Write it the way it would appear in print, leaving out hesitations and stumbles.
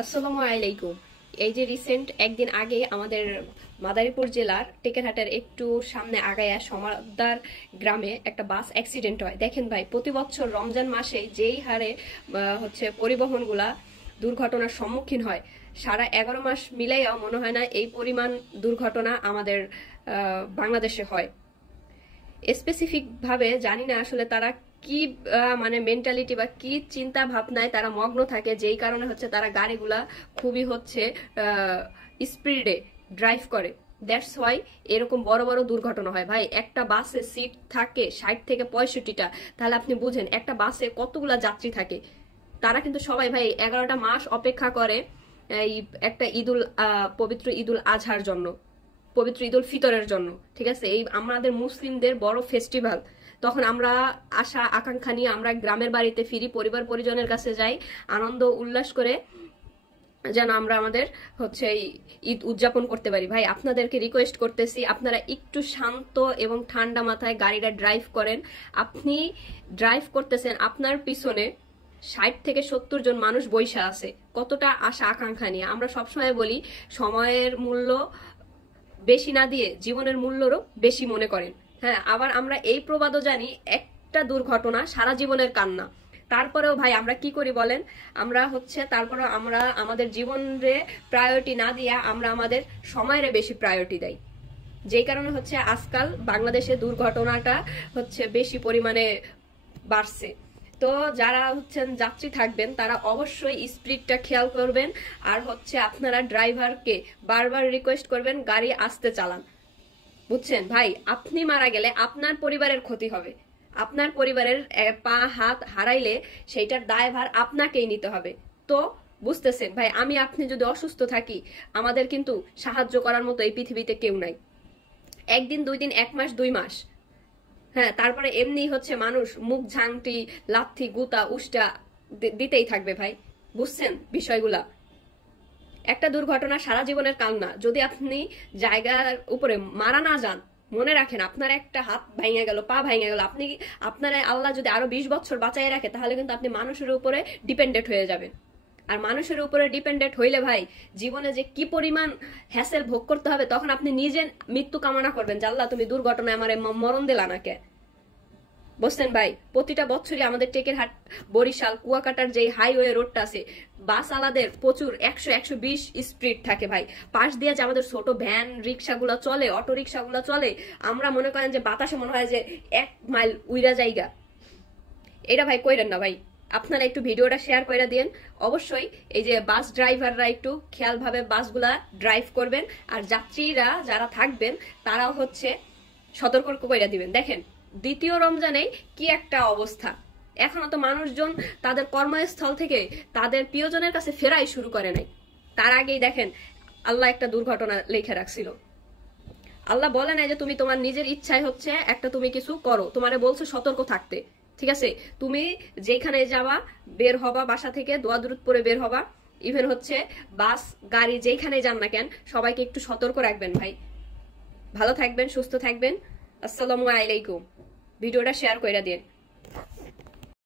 আসসালামু আলাইকুম। এই যে রিসেন্ট একদিন আগে আমাদের মাদারীপুর জেলার টেকেরহাটের একটু সামনে আগায়া সমাদার গ্রামে একটা বাস অ্যাক্সিডেন্ট হয়। দেখেন ভাই, প্রতি বছর রমজান মাসে যেই হারে পরিবহনগুলা দুর্ঘটনার সম্মুখীন হয়, সারা 11 মাস মিলাইয়াও মনে হয় না এই পরিমাণ দুর্ঘটনা আমাদের বাংলাদেশে হয়। স্পেসিফিক ভাবে জানি না আসলে তারা কি মানে মেন্টালিটি বা কি চিন্তা ভাবনায় তারা মগ্ন থাকে, যেই কারণে হচ্ছে তারা গাড়িগুলা খুবই স্পিডে ড্রাইভ করে। দ্যাটস ওয়াই এরকম বড় বড় দুর্ঘটনা হয়। ভাই, একটা বাসে সিট থাকে 60 থেকে 65টা, তাহলে আপনি বুঝেন একটা বাসে কতগুলা যাত্রী থাকে। তারা কিন্তু সবাই ভাই 11টা মাস অপেক্ষা করে এই একটা পবিত্র ঈদুল আজহার জন্য, পবিত্র ঈদুল ফিতরের জন্য। ঠিক আছে, এই আমাদের মুসলিমদের বড় ফেস্টিভ্যাল। তখন আমরা আশা আকাঙ্ক্ষা নিয়ে আমরা গ্রামের বাড়িতে ফিরি, পরিবার পরিজনের কাছে যাই, আনন্দ উল্লাস করে যেন আমরা আমাদের ঈদ উদযাপন করতে পারি। ভাই, আপনাদেরকে রিকোয়েস্ট করতেছি, আপনারা একটু শান্ত এবং ঠান্ডা মাথায় গাড়িটা ড্রাইভ করেন। আপনি ড্রাইভ করতেছেন, আপনার পিছনে 60 থেকে 70 জন মানুষ বৈশা আছে, কতটা আশা আকাঙ্ক্ষা নিয়ে। আমরা সবসময় বলি সময়ের মূল্য বেশি না দিয়ে জীবনের মূল্যরও বেশি মনে করেন। হ্যাঁ, আবার আমরা এই প্রবাদও জানি, একটা দুর্ঘটনা সারা জীবনের কান্না। তারপরেও ভাই আমরা কি করি বলেন, তারপরেও আমরা আমাদের জীবনে প্রায়োরিটি না দিয়া আমরা আমাদের সময়ের বেশি প্রায়োরিটি দেই, যেই কারণে আজকাল বাংলাদেশে দুর্ঘটনাটা বেশি পরিমাণে বাড়ছে। তো যারা যাত্রী থাকবেন তারা অবশ্যই স্পিডটা খেয়াল করবেন, আর আপনারা ড্রাইভারকে বারবার রিকোয়েস্ট করবেন গাড়ি আস্তে চালান। বুঝছেন ভাই, আপনি মারা গেলে আপনার পরিবারের ক্ষতি হবে, আপনার পরিবারের পা হাত হারাইলে সেইটার দায়ভার আপনাকেই নিতে হবে। তো বুঝতেছেন ভাই, আমি আপনি যদি অসুস্থ থাকি, আমাদের কিন্তু সাহায্য করার মতো এই পৃথিবীতে কেউ নাই। একদিন, 2 দিন, 1 মাস, 2 মাস, হ্যাঁ, তারপরে এমনি মানুষ মুখ ঝাংটি, লাথি, গুতা, উষ্টা দিতেই থাকবে ভাই। বুঝছেন বিষয়গুলা? একটা দুর্ঘটনা সারা জীবনের কান্না। যদি আপনি জায়গার উপরে মারা না যান, মনে রাখেন আপনার একটা হাত ভাঙে গেল, পা ভাঙে গেল, আপনার আল্লাহ যদি আরো 20 বছর বাঁচাই রাখে, তাহলে কিন্তু আপনি মানুষের উপরে ডিপেন্ডেন্ট হয়ে যাবেন। আর মানুষের উপরে ডিপেন্ডেন্ট হইলে ভাই, জীবনে যে কি পরিমাণ হ্যাসেল ভোগ করতে হবে, তখন আপনি নিজে মৃত্যু কামনা করবেন যে আল্লাহ তুমি দুর্ঘটনায় আমার মরণ দিলা না কে। বুঝছেন ভাই, প্রতিটা বছরই আমাদের টেকেরহাট বরিশাল কুয়াকাটার যে হাইওয়ে রোডটা আছে, বাস আলাদের প্রচুর 100-120 স্পিড থাকে ভাই। পাশ দিয়ে যে আমাদের ছোট ভ্যান রিক্সাগুলো চলে, অটো রিক্সাগুলো চলে, আমরা মনে করেন যে বাতাসে মনে হয় যে 1 মাইল উইরা জায়গা। এটা ভাই কইরেন না ভাই, আপনারা একটু ভিডিওটা শেয়ার করে দিন। অবশ্যই এই যে বাস ড্রাইভাররা একটু খেয়ালভাবে বাসগুলা ড্রাইভ করবেন, আর যাত্রীরা যারা থাকবেন তারাও সতর্ক করে দিবেন। দেখেন, দ্বিতীয় রমজানে কি একটা অবস্থা, এখনো তো মানুষজন তাদের কর্মস্থল থেকে তাদের প্রিয়জনের কাছে ফেরাই শুরু করে নাই। তার আগেই দেখেন আল্লাহ একটা দুর্ঘটনা লিখে রাখছিল। আল্লাহ বলে নাই যে তুমি তোমার নিজের ইচ্ছায় একটা তুমি কিছু করো, তোমারে বলছে সতর্ক থাকতে। ঠিক আছে, তুমি যেখানে যাওয়া, বের হবা বাসা থেকে, দোয়া দুরুদ পরে বের হবা। ইভেন বাস গাড়ি যেখানে যান না কেন, সবাইকে একটু সতর্ক রাখবেন ভাই। ভালো থাকবেন, সুস্থ থাকবেন। আসসালামু আলাইকুম। ভিডিওটা শেয়ার করে দিন।